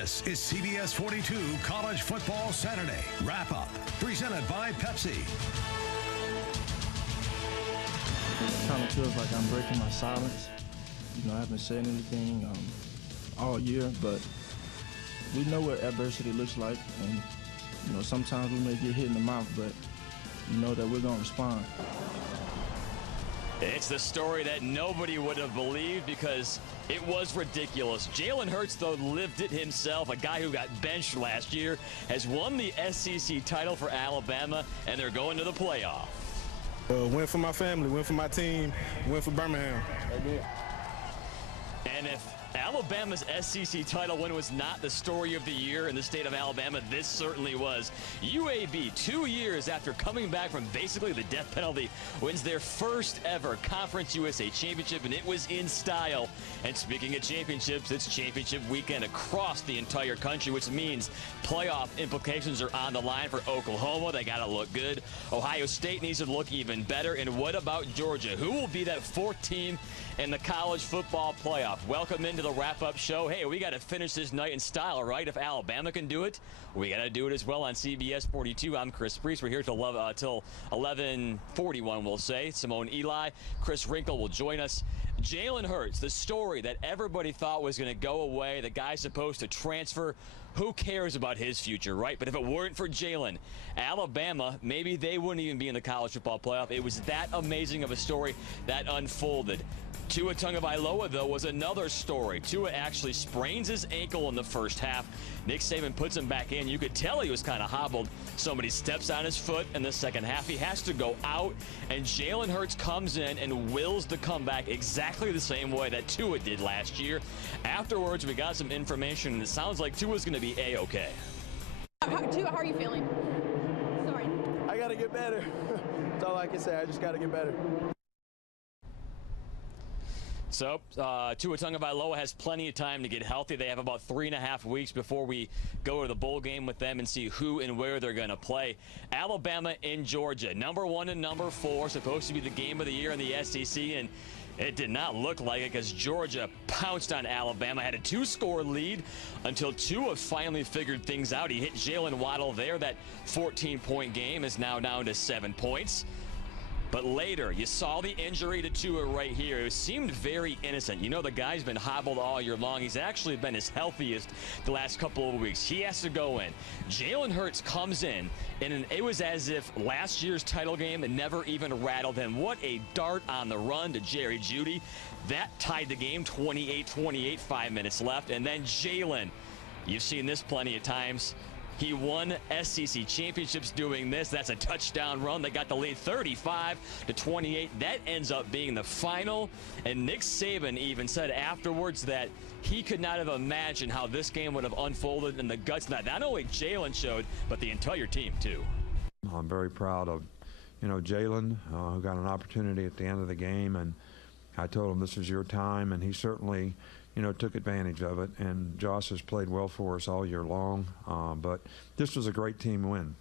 This is CBS 42 College Football Saturday Wrap-Up, presented by Pepsi. It kind of feels like I'm breaking my silence. I haven't said anything all year, but we know what adversity looks like, and sometimes we may get hit in the mouth, but you know that we're going to respond. It's the story that nobody would have believed because it was ridiculous. Jalen Hurts, though, lived it himself. A guy who got benched last year has won the SEC title for Alabama, and they're going to the playoff. Win for my family, win for my team, win for Birmingham. And if Alabama's SEC title win was not the story of the year in the state of Alabama, this certainly was. UAB, 2 years after coming back from basically the death penalty, wins their first ever Conference USA championship, and it was in style. And speaking of championships, it's championship weekend across the entire country, which means playoff implications are on the line for Oklahoma. They got to look good. Ohio State needs to look even better. And what about Georgia? Who will be that fourth team in the college football playoff? Welcome into the wrap-up show. Hey, we got to finish this night in style, right? If Alabama can do it, we got to do it as well on CBS 42. I'm Chris Priest. We're here till 11:41, we'll say. Simone Eli, Chris Wrinkle will join us. Jalen Hurts, the story that everybody thought was going to go away, the guy's supposed to transfer. Who cares about his future, right? But if it weren't for Jalen, Alabama, maybe they wouldn't even be in the college football playoff. It was that amazing of a story that unfolded. Tua Tagovailoa, though, was another story. Tua actually sprains his ankle in the first half. Nick Saban puts him back in. You could tell he was kind of hobbled. Somebody steps on his foot in the second half. He has to go out, and Jalen Hurts comes in and wills the comeback exactly the same way that Tua did last year. Afterwards, we got some information, and it sounds like Tua's going to be A-okay. Tua, how are you feeling? Sorry. I got to get better. That's all I can say. I just got to get better. So, Tua Tagovailoa has plenty of time to get healthy. They have about 3.5 weeks before we go to the bowl game with them and see who and where they're going to play. Alabama in Georgia, number 1 and number 4, supposed to be the game of the year in the SEC, and it did not look like it because Georgia pounced on Alabama, had a 2-score lead until Tua finally figured things out. He hit Jalen Waddle there. That 14-point game is now down to 7 points. But later, you saw the injury to Tua right here. It seemed very innocent. The guy's been hobbled all year long. He's actually been his healthiest the last couple of weeks. He has to go in. Jalen Hurts comes in, and it was as if last year's title game never even rattled him. What a dart on the run to Jerry Jeudy. That tied the game, 28-28, 5 minutes left. And then Jalen, you've seen this plenty of times. He won SEC championships doing this. That's a touchdown run. They got the lead 35-28. That ends up being the final. And Nick Saban even said afterwards that he could not have imagined how this game would have unfolded and the guts that not only Jalen showed, but the entire team too. I'm very proud of, Jalen, who got an opportunity at the end of the game, and I told him this is your time, and he certainly took advantage of it, and Josh has played well for us all year long, but this was a great team win.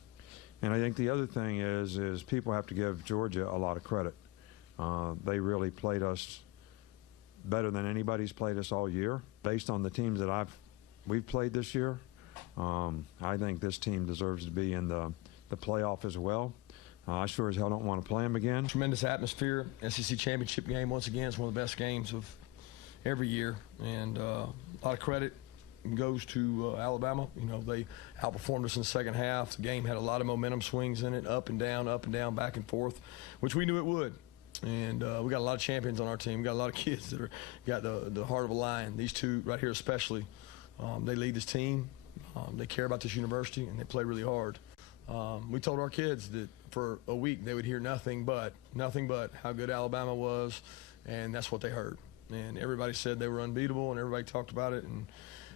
And I think the other thing is people have to give Georgia a lot of credit. They really played us better than anybody's played us all year. Based on the teams that we've played this year, I think this team deserves to be in the playoff as well. I sure as hell don't want to play them again. Tremendous atmosphere. SEC championship game, once again, is one of the best games of every year, and a lot of credit goes to Alabama. They outperformed us in the second half. The game had a lot of momentum swings in it, up and down, back and forth, which we knew it would. And we got a lot of champions on our team. We got a lot of kids that got the heart of a lion. These two right here especially, they lead this team. They care about this university, and they play really hard. We told our kids that for a week they would hear nothing but how good Alabama was, and that's what they heard. And everybody said they were unbeatable, and everybody talked about it. And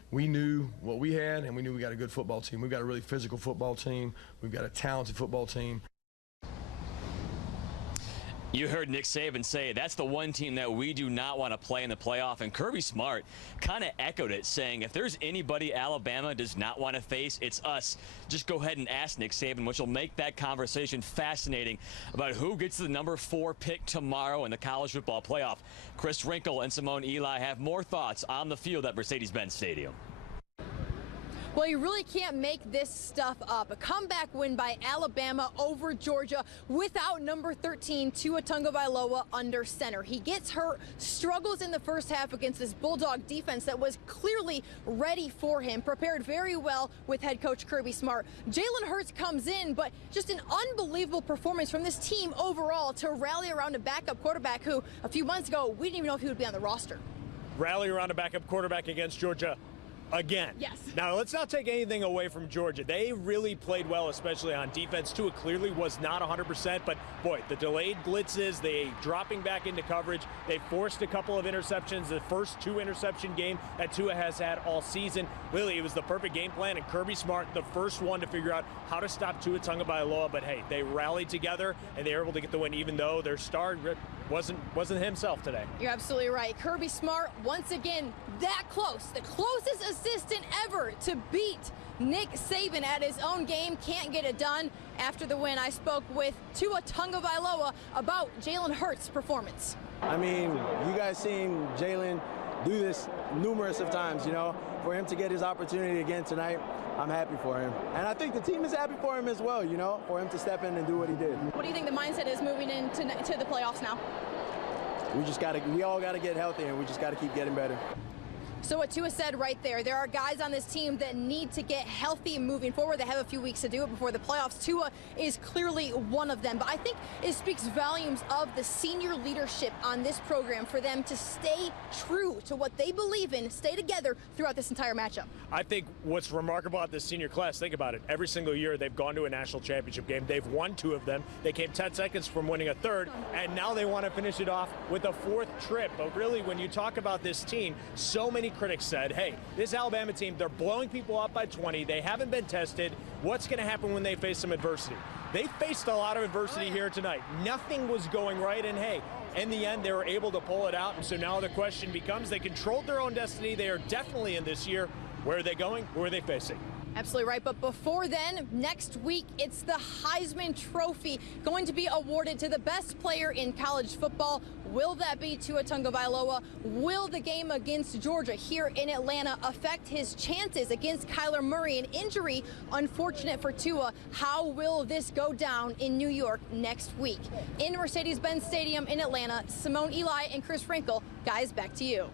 we knew what we had, and we knew we got a good football team. We've got a really physical football team. We've got a talented football team. You heard Nick Saban say that's the one team that we do not want to play in the playoff, and Kirby Smart kind of echoed it, saying if there's anybody Alabama does not want to face, it's us. Just go ahead and ask Nick Saban, which will make that conversation fascinating about who gets the number 4 pick tomorrow in the college football playoff. Chris Wrinkle and Simone Eli have more thoughts on the field at Mercedes-Benz Stadium. Well, you really can't make this stuff up. A comeback win by Alabama over Georgia without number 13, Tua Tagovailoa, under center. He gets hurt, struggles in the first half against this Bulldog defense that was clearly ready for him, prepared very well with head coach Kirby Smart. Jalen Hurts comes in, but just an unbelievable performance from this team overall to rally around a backup quarterback who, a few months ago, we didn't even know if he would be on the roster. Rally around a backup quarterback against Georgia again. Yes. Now, let's not take anything away from Georgia. They really played well, especially on defense. Tua clearly was not 100%, but boy, the delayed blitzes, they dropping back into coverage, they forced a couple of interceptions, the first 2 interception game that Tua has had all season. Really, it was the perfect game plan, and Kirby Smart, the first one to figure out how to stop Tua Tagovailoa. But hey, they rallied together and they were able to get the win, even though their star wasn't himself today. You're absolutely right. Kirby Smart, once again, that close. The closest assistant ever to beat Nick Saban at his own game. Can't get it done. After the win, I spoke with Tua Tagovailoa about Jalen Hurts' performance. I mean, you guys seen Jalen do this numerous of times, you know. For him to get his opportunity again tonight, I'm happy for him. And I think the team is happy for him as well, you know, for him to step in and do what he did. What do you think the mindset is moving into the playoffs now? We all gotta get healthy, and we just gotta keep getting better. So what Tua said right there are guys on this team that need to get healthy moving forward. They have a few weeks to do it before the playoffs. Tua is clearly one of them. But I think it speaks volumes of the senior leadership on this program for them to stay true to what they believe in, stay together throughout this entire matchup. I think what's remarkable about this senior class, think about it, every single year they've gone to a national championship game. They've won 2 of them. They came 10 seconds from winning a 3rd, and now they want to finish it off with a 4th trip. But really, when you talk about this team, so many critics said, hey, this Alabama team, they're blowing people up by 20. They haven't been tested. What's going to happen when they face some adversity? They faced a lot of adversity here tonight. Nothing was going right, and hey, in the end, they were able to pull it out. And so now the question becomes, they controlled their own destiny. They are definitely in this year. Where are they going? Who are they facing? Absolutely right. But before then, next week, it's the Heisman Trophy going to be awarded to the best player in college football. Will that be Tua Tagovailoa? Will the game against Georgia here in Atlanta affect his chances against Kyler Murray? An injury, unfortunate for Tua. How will this go down in New York next week? In Mercedes-Benz Stadium in Atlanta, Simone Eli and Chris Frankel. Guys, back to you.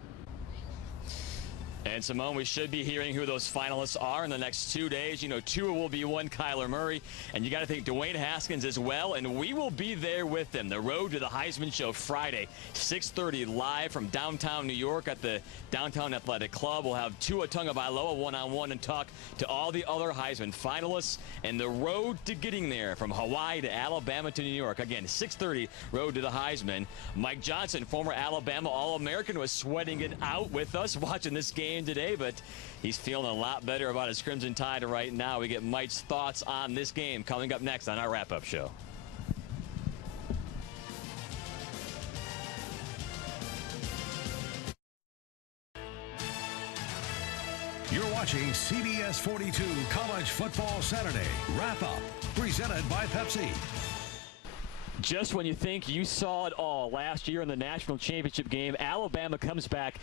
And Simone, we should be hearing who those finalists are in the next 2 days. You know, Tua will be one, Kyler Murray, and you got to think Dwayne Haskins as well, and we will be there with them. The road to the Heisman Show Friday, 6:30 live from downtown New York at the Downtown Athletic Club. We'll have Tua Tagovailoa one-on-one and talk to all the other Heisman finalists and the road to getting there from Hawaii to Alabama to New York. Again, 6:30 road to the Heisman. Mike Johnson, former Alabama All-American, was sweating it out with us watching this game today, but he's feeling a lot better about his Crimson Tide right now. We get Mike's thoughts on this game coming up next on our wrap-up show. You're watching CBS 42 College Football Saturday Wrap-Up, presented by Pepsi. Just when you think you saw it all last year in the national championship game, Alabama comes back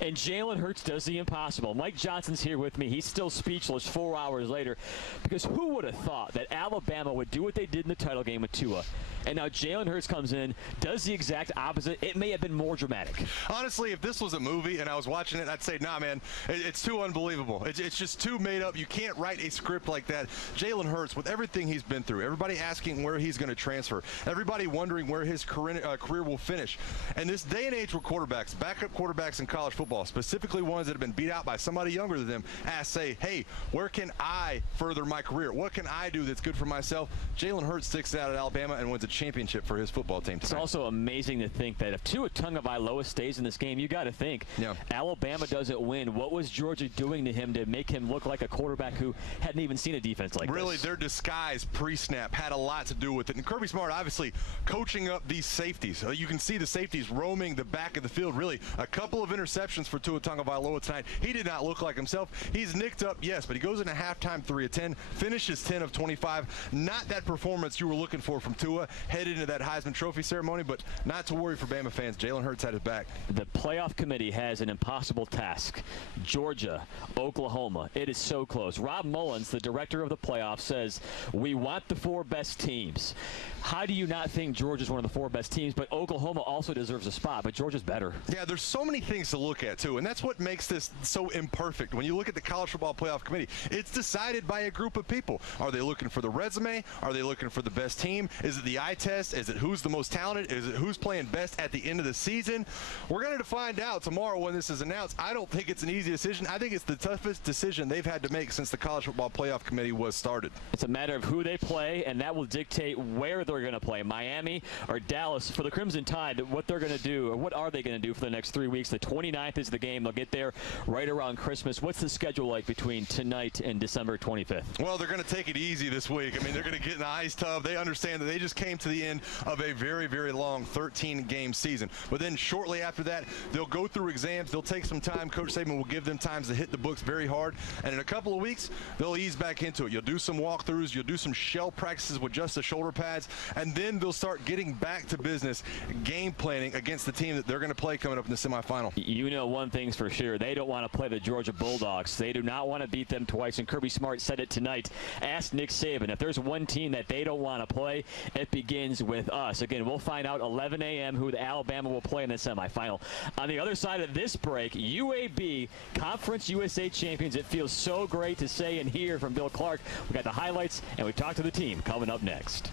and Jalen Hurts does the impossible. Mike Johnson's here with me. He's still speechless 4 hours later, because who would have thought that Alabama would do what they did in the title game with Tua? And now Jalen Hurts comes in, does the exact opposite. It may have been more dramatic. Honestly, if this was a movie and I was watching it, I'd say, nah, man, it's too unbelievable. It's just too made up. You can't write a script like that. Jalen Hurts, with everything he's been through, everybody asking where he's going to transfer, everybody wondering where his career will finish. And this day and age where quarterbacks, backup quarterbacks in college football, specifically ones that have been beat out by somebody younger than them, say, hey, where can I further my career? What can I do that's good for myself? Jalen Hurts sticks out at Alabama and wins a championship for his football team tonight. It's also amazing to think that if Tua Tagovailoa stays in this game, you got to think, Alabama doesn't win. What was Georgia doing to him to make him look like a quarterback who hadn't even seen a defense like this? Really, their disguise pre-snap had a lot to do with it. And Kirby Smart, obviously, coaching up these safeties. You can see the safeties roaming the back of the field. Really, a couple of interceptions for Tua Tagovailoa tonight. He did not look like himself. He's nicked up, yes, but he goes into halftime 3 of 10, finishes 10 of 25. Not that performance you were looking for from Tua. headed into that Heisman Trophy ceremony. But not to worry for Bama fans. Jalen Hurts had his back. The playoff committee has an impossible task. Georgia, Oklahoma. It is so close. Rob Mullins, the director of the playoffs, says we want the 4 best teams. How do you not think Georgia's one of the 4 best teams? But Oklahoma also deserves a spot, but Georgia's better. Yeah, there's so many things to look at, too, and that's what makes this so imperfect. When you look at the College Football Playoff Committee, it's decided by a group of people. Are they looking for the resume? Are they looking for the best team? Is it the eye test? Is it who's the most talented? Is it who's playing best at the end of the season? We're going to find out tomorrow when this is announced. I don't think it's an easy decision. I think it's the toughest decision they've had to make since the College Football Playoff Committee was started. It's a matter of who they play, and that will dictate where they're going to play, Miami or Dallas. For the Crimson Tide, what they're going to do, or what are they going to do for the next 3 weeks? The 29th is the game. They'll get there right around Christmas. What's the schedule like between tonight and December 25th? Well, they're going to take it easy this week. I mean, they're going to get in the ice tub. They understand that they just came to the end of a very, very long 13-game season. But then shortly after that, they'll go through exams. They'll take some time. Coach Saban will give them times to hit the books very hard. And in a couple of weeks, they'll ease back into it. You'll do some walkthroughs. You'll do some shell practices with just the shoulder pads. And then they'll start getting back to business, game planning against the team that they're going to play coming up in the semifinal. You know one thing's for sure. They don't want to play the Georgia Bulldogs. They do not want to beat them twice. And Kirby Smart said it tonight. Ask Nick Saban. If there's one team that they don't want to play, it begins with us. Again, we'll find out 11 a.m. who the Alabama will play in the semifinal. On the other side of this break, UAB Conference USA champions. It feels so great to say and hear from Bill Clark. We got the highlights, and we talked to the team coming up next.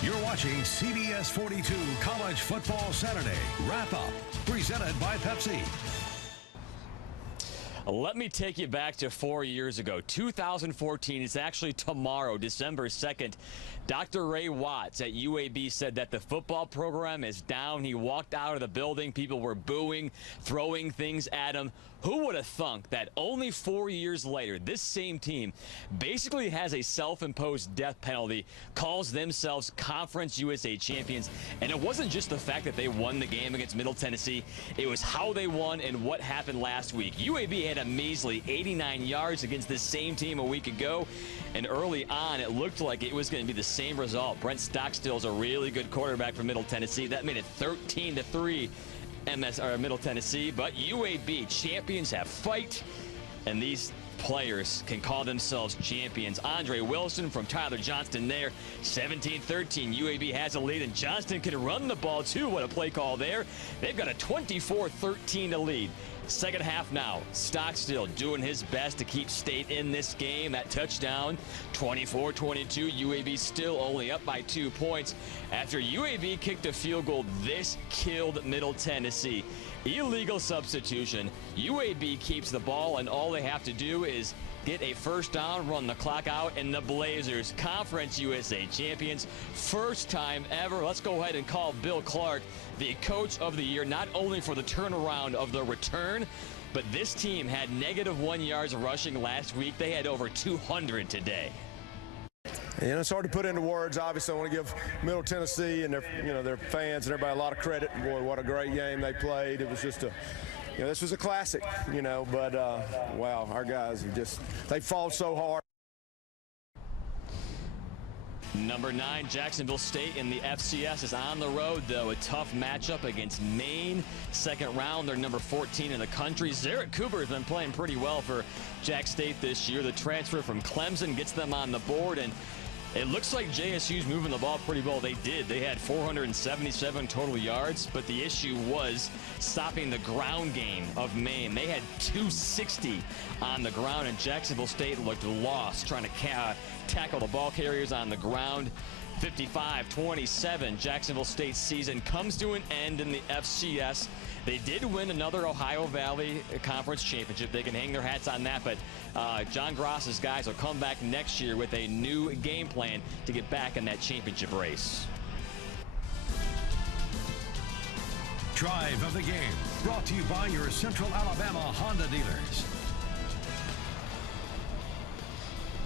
You're watching CBS 42 College Football Saturday Wrap-Up, presented by Pepsi. Let me take you back to 4 years ago, 2014. It's actually tomorrow, December 2nd. Dr. Ray Watts at UAB said that the football program is down. He walked out of the building. People were booing, throwing things at him. Who would have thunk that only 4 years later, this same team basically has a self-imposed death penalty, calls themselves Conference USA champions, and it wasn't just the fact that they won the game against Middle Tennessee, it was how they won and what happened last week. UAB had a measly 89 yards against this same team a week ago, and early on it looked like it was going to be the same result. Brent Stockstill's a really good quarterback for Middle Tennessee. That made it 13-3. Middle Tennessee, but UAB champions have fight, and these players can call themselves champions. Andre Wilson from Tyler Johnston there, 17-13. UAB has a lead, and Johnston can run the ball too. What a play call there. They've got a 24-13 lead. Second half now, Stockstill doing his best to keep State in this game. That touchdown, 24-22. UAB still only up by 2 points. After UAB kicked a field goal, this killed Middle Tennessee. Illegal substitution. UAB keeps the ball, and all they have to do is get a first down, run the clock out, and the Blazers, Conference USA champions. First time ever. Let's go ahead and call Bill Clark the Coach of the Year, not only for the turnaround of the return, but this team had -1 yards rushing last week. They had over 200 today. You know, it's hard to put into words. Obviously, I want to give Middle Tennessee and their fans and everybody a lot of credit. Boy, what a great game they played. It was just this was a classic, but wow, our guys they fought so hard. Number 9, Jacksonville State in the FCS is on the road, though. A tough matchup against Maine. Second round, they're number 14 in the country. Zarek Cooper has been playing pretty well for Jack State this year. The transfer from Clemson gets them on the board, and it looks like JSU's moving the ball pretty well. They did. They had 477 total yards, but the issue was stopping the ground game of Maine. They had 260 on the ground, and Jacksonville State looked lost trying to tackle the ball carriers on the ground. 55-27. Jacksonville State's season comes to an end in the FCS. They did win another Ohio Valley Conference championship. They can hang their hats on that, but John Gross's guys will come back next year with a new game plan to get back in that championship race. Drive of the game, brought to you by your Central Alabama Honda dealers.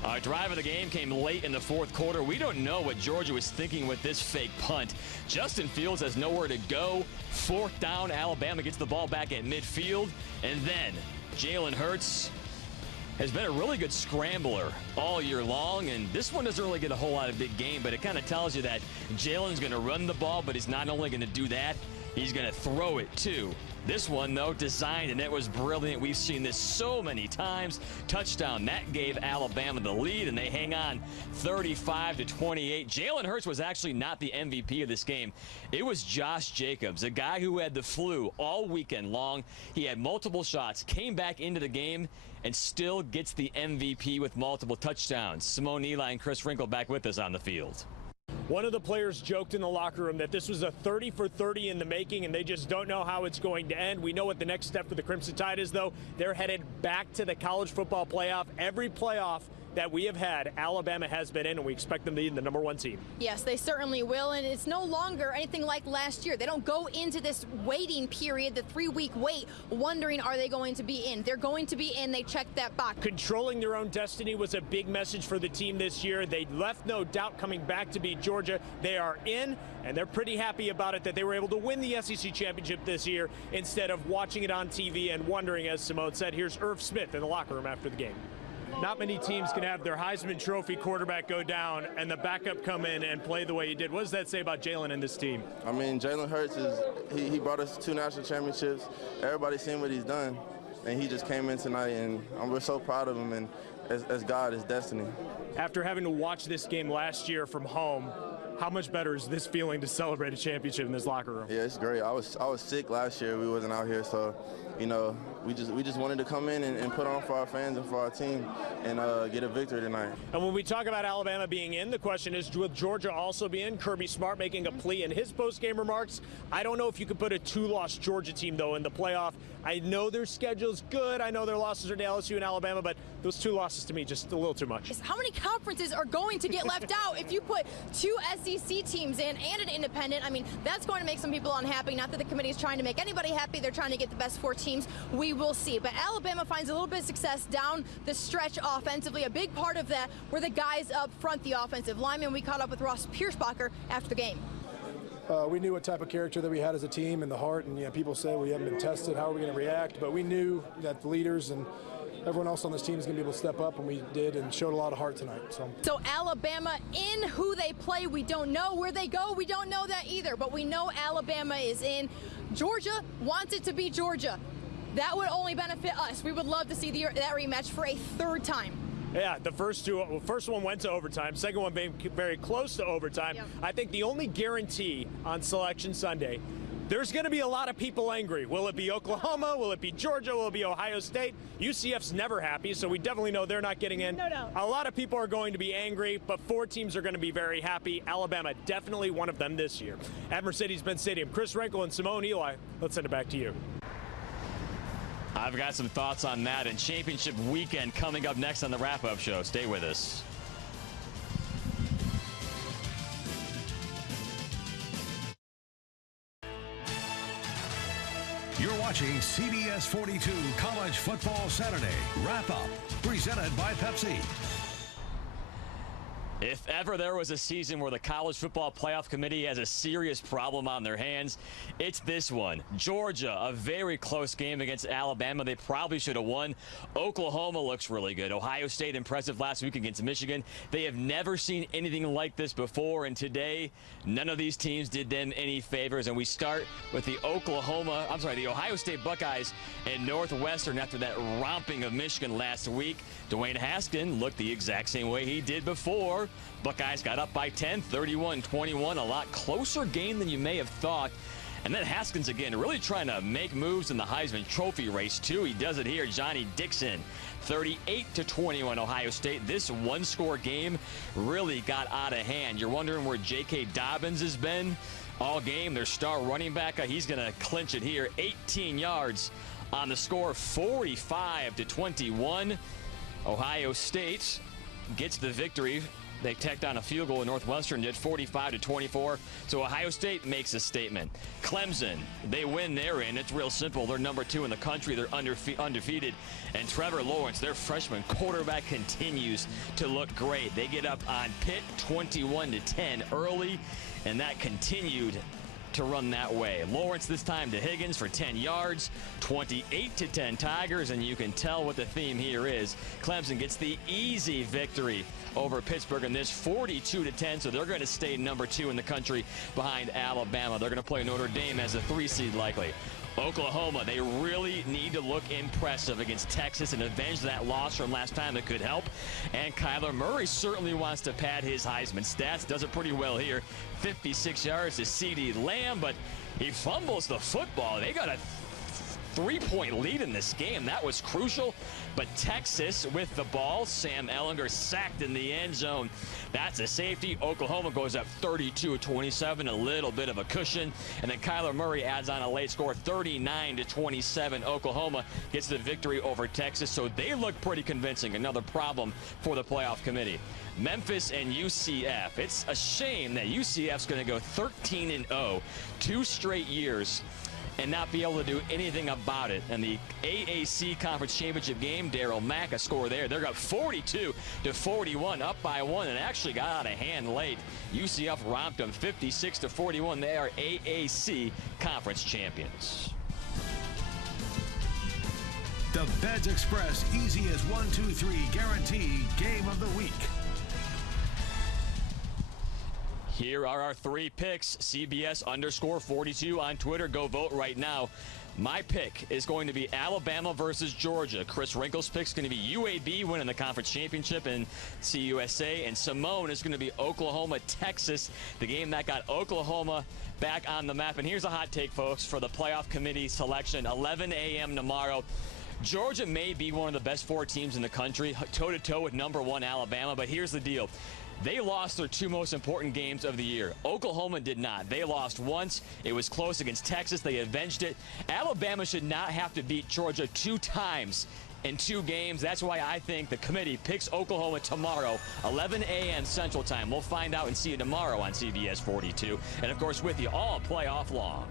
Our drive of the game came late in the fourth quarter. We don't know what Georgia was thinking with this fake punt. Justin Fields has nowhere to go. Fourth down, Alabama gets the ball back at midfield. And then Jalen Hurts has been a really good scrambler all year long, and this one doesn't really get a whole lot of big game, but it kind of tells you that Jalen's going to run the ball, but he's not only going to do that, he's going to throw it too. This one, though, designed, and it was brilliant. We've seen this so many times. Touchdown. That gave Alabama the lead, and they hang on 35-28. Jalen Hurts was actually not the MVP of this game. It was Josh Jacobs, a guy who had the flu all weekend long. He had multiple shots, came back into the game, and still gets the MVP with multiple touchdowns. Simone Eli and Chris Wrinkle back with us on the field. One of the players joked in the locker room that this was a 30 for 30 in the making, and they just don't know how it's going to end. We know what the next step for the Crimson Tide is, though. They're headed back to the college football playoff. Every playoff that we have had, Alabama has been in, and we expect them to be the #1 team. Yes, they certainly will, and it's no longer anything like last year. They don't go into this waiting period, the 3-week wait, wondering are they going to be in. They're going to be in. They checked that box. Controlling their own destiny was a big message for the team this year. They left no doubt coming back to beat Georgia. They are in, and they're pretty happy about it that they were able to win the SEC championship this year instead of watching it on TV and wondering, as Simone said. Here's Irv Smith in the locker room after the game. Not many teams can have their Heisman Trophy quarterback go down and the backup come in and play the way he did. What does that say about Jalen and this team? I mean, Jalen Hurts, he brought us 2 national championships. Everybody's seen what he's done, and he just came in tonight, and we're so proud of him, and as God, his destiny. After having to watch this game last year from home, how much better is this feeling to celebrate a championship in this locker room? Yeah, it's great. I was sick last year. We wasn't out here, so you know, we just wanted to come in and put on for our fans and for our team and get a victory tonight. And when we talk about Alabama being in, the question is, will Georgia also be in? Kirby Smart making a plea in his post-game remarks. I don't know if you could put a 2-loss Georgia team, though, in the playoff. I know their schedule's good. I know their losses are to LSU and Alabama, but those 2 losses to me just a little too much. How many conferences are going to get left out if you put 2 SEC teams in and an independent? I mean, that's going to make some people unhappy. Not that the committee is trying to make anybody happy. They're trying to get the best 4 teams. We will see. But Alabama finds a little bit of success down the stretch offensively. A big part of that were the guys up front, the offensive linemen. We caught up with Ross Piersbacher after the game. We knew what type of character that we had as a team and the heart, and people say we haven't been tested, how are we going to react? But we knew that the leaders and everyone else on this team is going to be able to step up, and we did and showed a lot of heart tonight. So Alabama in, who they play, we don't know. Where they go, we don't know that either. But we know Alabama is in. Georgia wants it to be Georgia. That would only benefit us. We would love to see that rematch for a 3rd time. Yeah, the first one went to overtime. Second one being very close to overtime. Yep. I think the only guarantee on Selection Sunday, there's going to be a lot of people angry. Will it be Oklahoma? Will it be Georgia? Will it be Ohio State? UCF's never happy, so we definitely know they're not getting in. No doubt. A lot of people are going to be angry, but 4 teams are going to be very happy. Alabama, definitely one of them this year. At Mercedes-Benz Stadium, Chris Wrinkle and Simone Eli, let's send it back to you. I've got some thoughts on that and championship weekend coming up next on the wrap-up show. Stay with us. You're watching CBS 42 College Football Saturday Wrap-Up, presented by Pepsi. If ever there was a season where the College Football Playoff Committee has a serious problem on their hands, it's this one. Georgia, a very close game against Alabama. They probably should have won. Oklahoma looks really good. Ohio State impressive last week against Michigan. They have never seen anything like this before, and today, none of these teams did them any favors. And we start with the Ohio State Buckeyes and Northwestern after that romping of Michigan last week. Dwayne Haskins looked the exact same way he did before. Buckeyes got up by 10, 31-21, a lot closer game than you may have thought. And then Haskins again really trying to make moves in the Heisman Trophy race too. He does it here. Johnny Dixon, 38-21 Ohio State. This one-score game really got out of hand. You're wondering where J.K. Dobbins has been all game. Their star running back, he's going to clinch it here. 18 yards on the score, 45-21. Ohio State gets the victory. They tacked on a field goal, and Northwestern did, 45-24. So Ohio State makes a statement. Clemson, they win their end. It's real simple. They're number 2 in the country. They're undefeated. And Trevor Lawrence, their freshman quarterback, continues to look great. They get up on Pitt 21-10 early, and that continued to run that way. Lawrence this time to Higgins for 10 yards, 28-10 Tigers, and you can tell what the theme here is. Clemson gets the easy victory over Pittsburgh in this 42-10, so they're going to stay number 2 in the country behind Alabama. They're going to play Notre Dame as a 3 seed likely. Oklahoma, they really need to look impressive against Texas and avenge that loss from last time. It could help. And Kyler Murray certainly wants to pad his Heisman stats. Does it pretty well here. 56 yards to CeeDee Lamb, but he fumbles the football. They got a 3-point lead in this game. That was crucial. But Texas with the ball. Sam Ehlinger sacked in the end zone. That's a safety. Oklahoma goes up 32-27, a little bit of a cushion. And then Kyler Murray adds on a late score, 39-27. Oklahoma gets the victory over Texas. So they look pretty convincing. Another problem for the playoff committee. Memphis and UCF. It's a shame that UCF's going to go 13-0, 2 straight years, and not be able to do anything about it. And the AAC Conference Championship game, Darryl Mack, a score there. They're up 42-41, up by 1, and actually got out of hand late. UCF romped them 56-41. They are AAC Conference champions. The Beds Express easy as 1, 2, 3 guarantee game of the week. Here are our 3 picks. CBS_42 on Twitter. Go vote right now. My pick is going to be Alabama versus Georgia. Chris Wrinkle's pick is going to be UAB winning the conference championship in CUSA. And Simone is going to be Oklahoma, Texas, the game that got Oklahoma back on the map. And here's a hot take, folks, for the playoff committee selection. 11 a.m. tomorrow. Georgia may be one of the best 4 teams in the country, toe-to-toe with #1 Alabama. But here's the deal. They lost their 2 most important games of the year. Oklahoma did not. They lost once. It was close against Texas. They avenged it. Alabama should not have to beat Georgia 2 times in 2 games. That's why I think the committee picks Oklahoma tomorrow, 11 a.m. Central Time. We'll find out and see you tomorrow on CBS 42. And, of course, with you all playoff long.